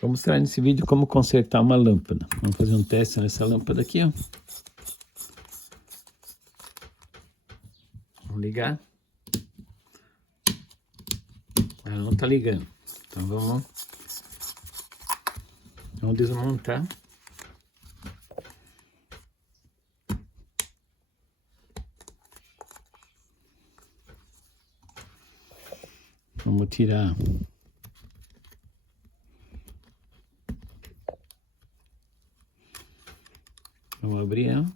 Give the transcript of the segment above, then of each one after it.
Vou mostrar nesse vídeo como consertar uma lâmpada. Vamos fazer um teste nessa lâmpada aqui, ó. Vamos ligar. Ela não tá ligando. Então vamos desmontar. Vamos tirar vamos abrir ela.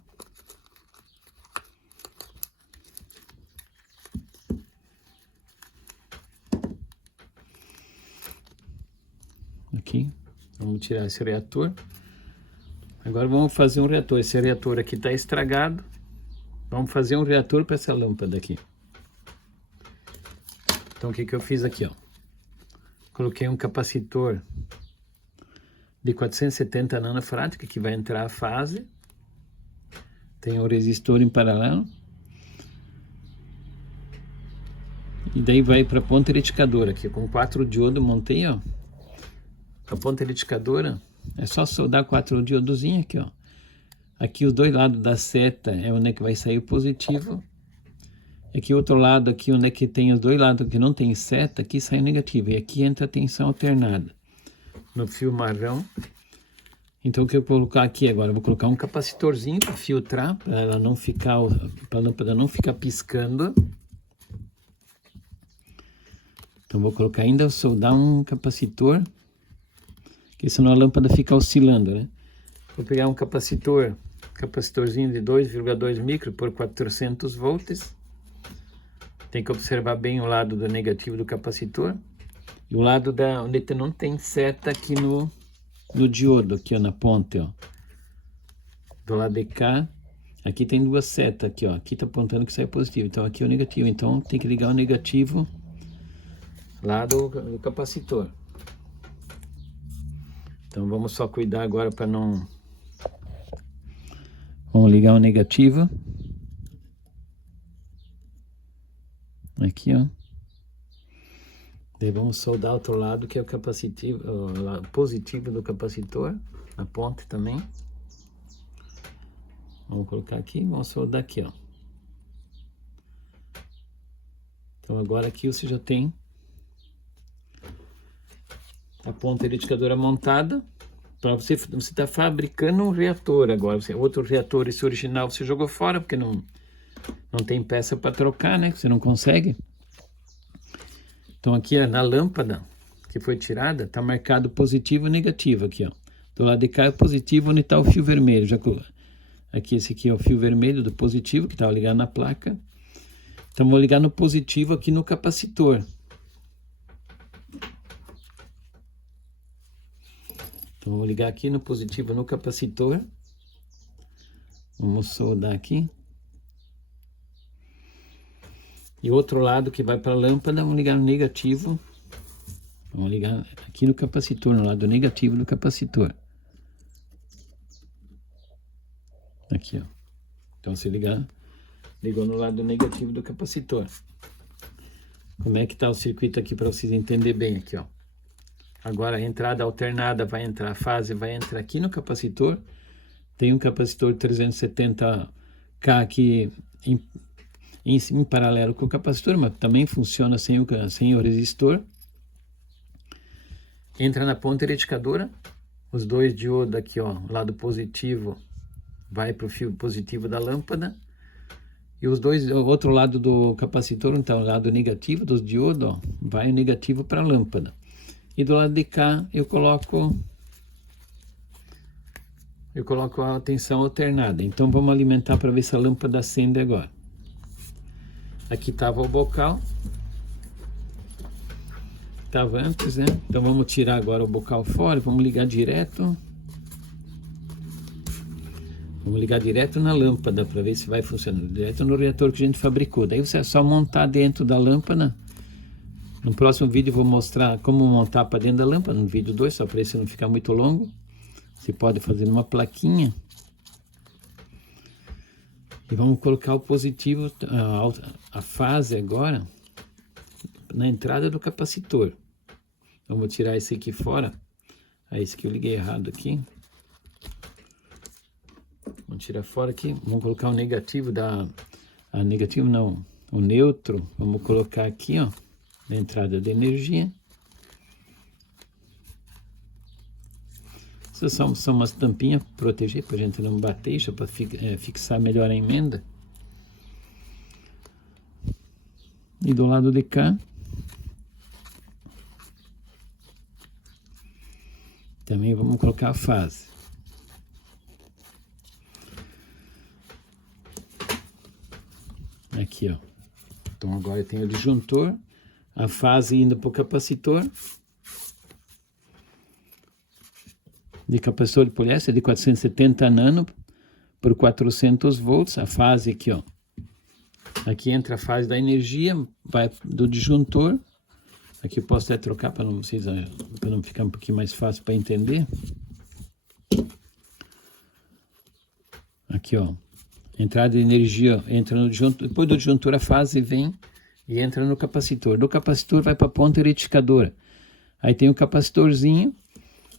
Aqui, vamos tirar esse reator. Agora vamos fazer um reator. Esse reator aqui está estragado. Vamos fazer um reator para essa lâmpada aqui. Então o que que eu fiz aqui, ó? Coloquei um capacitor de 470 nanofarad, que vai entrar a fase. Tem um resistor em paralelo. E daí vai para a ponta retificadora aqui, com 4 diodos, montei, ó. A ponta retificadora é só soldar 4 diodozinhos aqui, ó. Aqui os dois lados da seta é onde é que vai sair o positivo. Aqui outro lado, aqui onde é que tem os dois lados que não tem seta, aqui sai o negativo. E aqui entra a tensão alternada no fio marrom. Então o que eu vou colocar aqui agora? Eu vou colocar um capacitorzinho para filtrar, para ela não ficar, para a lâmpada não ficar piscando. Então vou colocar ainda, soldar um capacitor, que senão a lâmpada fica oscilando, né? Vou pegar um capacitorzinho de 2,2 micro por 400 volts. Tem que observar bem o lado do negativo do capacitor. E o lado onde não tem seta aqui no diodo, aqui ó, na ponte, ó. Do lado de cá, aqui tem duas setas aqui, ó. Aqui tá apontando que sai positivo, então aqui é o negativo. Então tem que ligar o negativo lá do capacitor. Então vamos só cuidar agora para não... Vamos ligar o negativo. Aqui, ó. Daí vamos soldar outro lado, que é o capacitivo, o positivo do capacitor, na ponta também. Vamos colocar aqui, vamos soldar aqui, ó. Então agora aqui você já tem a ponta retificadora montada. Para você está fabricando um reator agora. Outro reator, esse original, você jogou fora, porque não tem peça para trocar, né? Você não consegue. Então aqui na lâmpada que foi tirada, tá marcado positivo e negativo aqui, ó. Do lado de cá é positivo, onde está o fio vermelho. Aqui esse aqui é o fio vermelho do positivo, que estava ligado na placa. Então vou ligar no positivo aqui no capacitor. Então vou ligar aqui no positivo no capacitor. Vamos soldar aqui. E outro lado que vai para a lâmpada, vamos ligar no negativo. Vamos ligar aqui no capacitor, no lado negativo do capacitor. Aqui, ó. Então você ligou no lado negativo do capacitor. Como é que tá o circuito aqui para vocês entenderem bem aqui, ó. Agora a entrada alternada vai entrar, a fase vai entrar aqui no capacitor. Tem um capacitor 370K aqui em paralelo com o capacitor, mas também funciona sem o resistor. Entra na ponta retificadora, os dois diodos aqui, ó, o lado positivo vai para o fio positivo da lâmpada, e o outro lado do capacitor, então o lado negativo dos diodos, ó, vai o negativo para a lâmpada. E do lado de cá eu coloco a tensão alternada. Então vamos alimentar para ver se a lâmpada acende agora. Aqui estava o bocal. Estava antes, né? Então vamos tirar agora o bocal fora. Vamos ligar direto. Vamos ligar direto na lâmpada para ver se vai funcionar. Direto no reator que a gente fabricou. Daí você é só montar dentro da lâmpada. No próximo vídeo eu vou mostrar como montar para dentro da lâmpada. No vídeo 2, só para esse não ficar muito longo. Você pode fazer numa plaquinha. E vamos colocar o positivo, a fase agora, na entrada do capacitor. Vamos tirar esse aqui fora. esse que eu liguei errado aqui. Vamos tirar fora aqui. Vamos colocar o negativo negativo não, o neutro. Vamos colocar aqui, ó, na entrada de energia. Essas são umas tampinhas para proteger, para a gente não bater, já para fixar melhor a emenda. E do lado de cá, também vamos colocar a fase. Aqui, ó. Então agora eu tenho o disjuntor, a fase indo para o capacitor. De capacitor de poliéster de 470 nano por 400 volts. A fase aqui, ó. Aqui entra a fase da energia, vai do disjuntor. Aqui eu posso até trocar para não ficar um pouquinho mais fácil para entender. Aqui, ó. Entrada de energia entra no disjuntor, depois do disjuntor a fase vem e entra no capacitor. Do capacitor vai para a ponta retificadora. Aí tem o capacitorzinho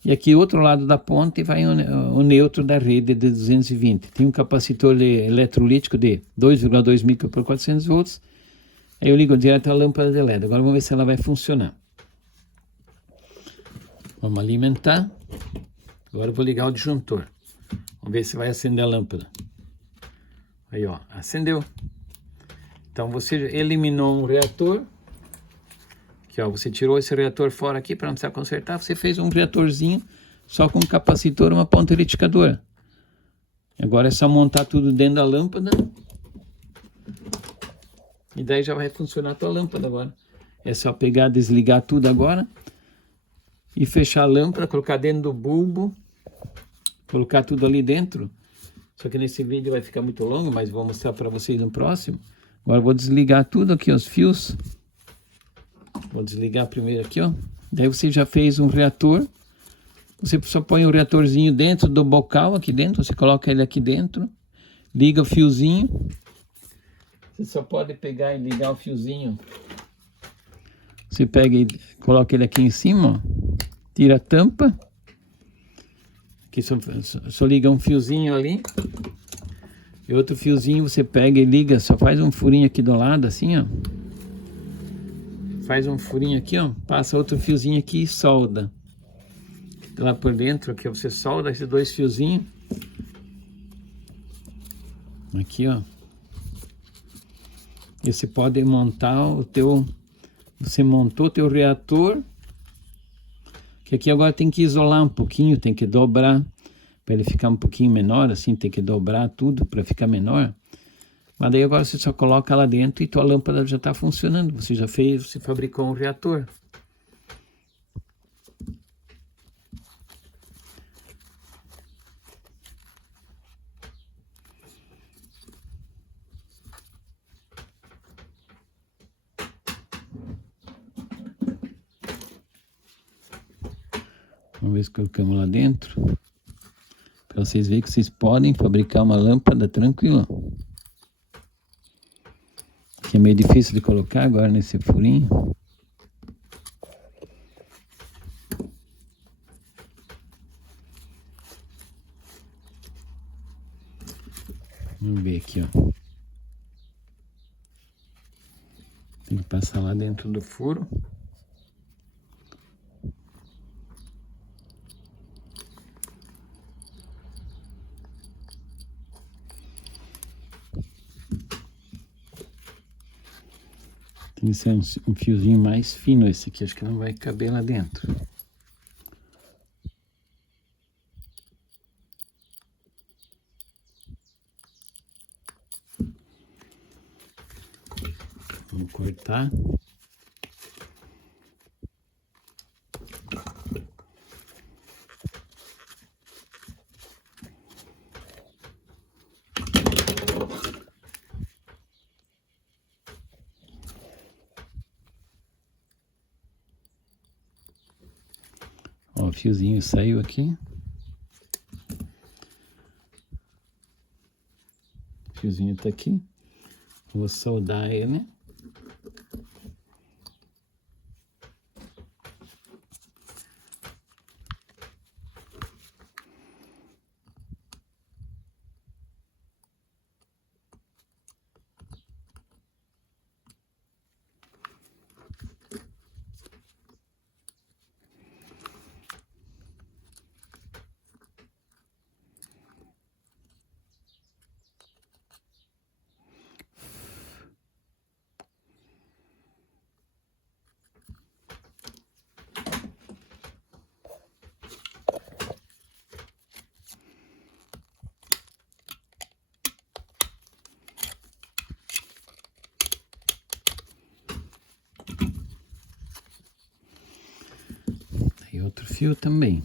e aqui outro lado da ponte vai o neutro da rede de 220. Tem um capacitor eletrolítico de 2,2 micro por 400 volts. Aí eu ligo direto a lâmpada de LED. Agora vamos ver se ela vai funcionar. Vamos alimentar. Agora eu vou ligar o disjuntor. Vamos ver se vai acender a lâmpada. Aí, ó, acendeu. Então você eliminou um reator. Aqui, ó, você tirou esse reator fora aqui para não precisar consertar. Você fez um reatorzinho só com um capacitor e uma ponta retificadora. Agora é só montar tudo dentro da lâmpada. E daí já vai funcionar a tua lâmpada agora. É só pegar, desligar tudo agora. E fechar a lâmpada, colocar dentro do bulbo. Colocar tudo ali dentro. Só que nesse vídeo vai ficar muito longo, mas vou mostrar para vocês no próximo. Agora eu vou desligar tudo aqui, os fios. Vou desligar primeiro aqui, ó. Daí você já fez um reator. Você só põe o reatorzinho dentro do bocal, aqui dentro. Você coloca ele aqui dentro. Liga o fiozinho. Você só pode pegar e ligar o fiozinho. Você pega e coloca ele aqui em cima, ó. Tira a tampa. Aqui só liga um fiozinho ali. E outro fiozinho você pega e liga, só faz um furinho aqui do lado, assim, ó. Faz um furinho aqui, ó. Passa outro fiozinho aqui e solda. Lá por dentro, aqui você solda esses dois fiozinhos. Aqui, ó. E você pode montar o teu... Você montou o teu reator. Que aqui agora tem que isolar um pouquinho, tem que dobrar. Para ele ficar um pouquinho menor, assim, tem que dobrar tudo para ficar menor. Mas daí agora você só coloca lá dentro e tua lâmpada já está funcionando. Você já fez, você fabricou um reator. Vamos ver se colocamos lá dentro. Para vocês verem que vocês podem fabricar uma lâmpada tranquila. Que é meio difícil de colocar agora nesse furinho. Vamos ver aqui, ó. Tem que passar lá dentro do furo. Tem que ser um fiozinho mais fino esse aqui, acho que não vai caber lá dentro. Vamos cortar. Ó, o fiozinho saiu aqui. O fiozinho tá aqui. Vou soldar ele. fio também.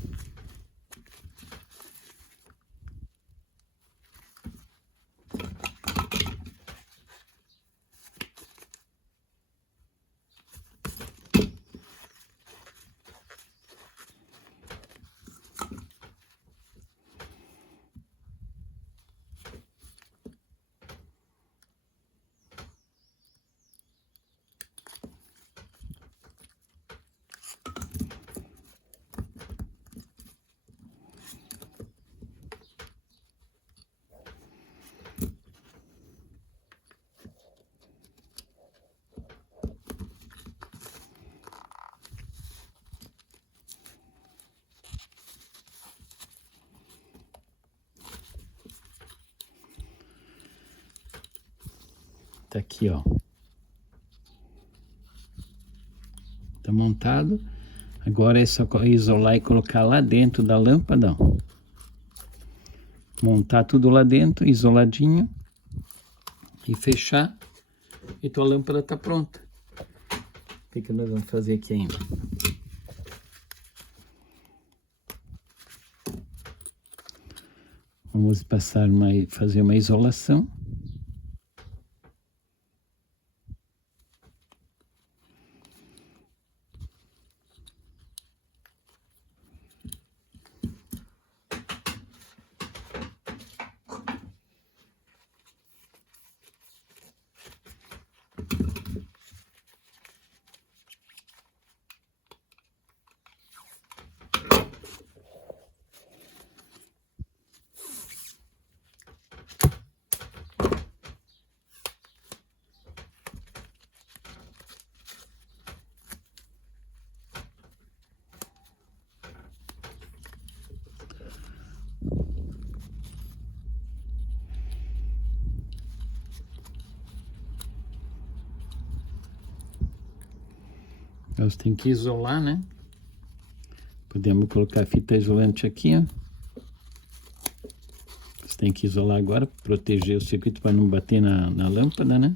Tá aqui, ó. Tá montado. Agora é só isolar e colocar lá dentro da lâmpada, ó. Montar tudo lá dentro, isoladinho. E fechar. E tua lâmpada tá pronta. O que nós vamos fazer aqui ainda? Vamos fazer uma isolação. Nós tem que isolar, né? Podemos colocar fita isolante aqui, ó. Você tem que isolar agora, proteger o circuito para não bater na lâmpada, né?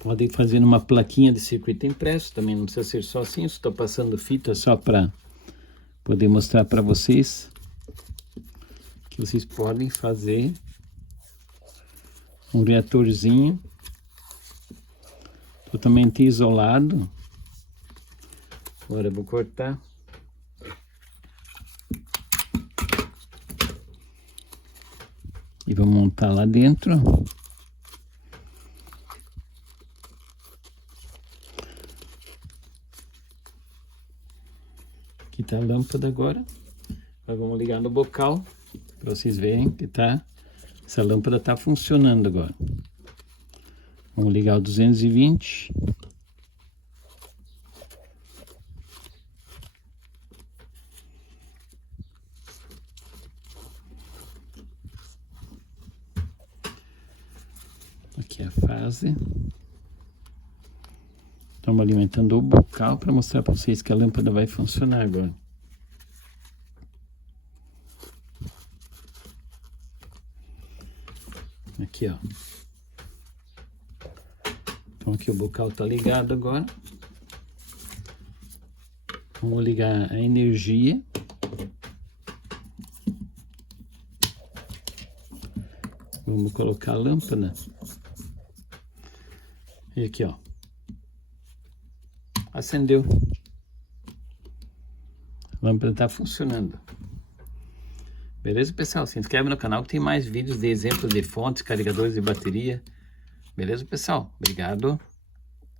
Podem fazer numa plaquinha de circuito impresso, também não precisa ser só assim, estou passando fita só para poder mostrar para vocês que vocês podem fazer um reatorzinho totalmente isolado. Agora eu vou cortar. E vou montar lá dentro. Aqui tá a lâmpada agora. Nós vamos ligar no bocal para vocês verem que essa lâmpada tá funcionando agora. Vamos ligar o 220. Aqui a fase. Estamos alimentando o bocal para mostrar para vocês que a lâmpada vai funcionar agora. Aqui, ó. Então aqui o bocal tá ligado agora. Vamos ligar a energia. Vamos colocar a lâmpada. E aqui, ó. Acendeu. A lâmpada está funcionando. Beleza, pessoal? Se inscreve no canal que tem mais vídeos de exemplos de fontes, carregadores de bateria. Beleza, pessoal? Obrigado.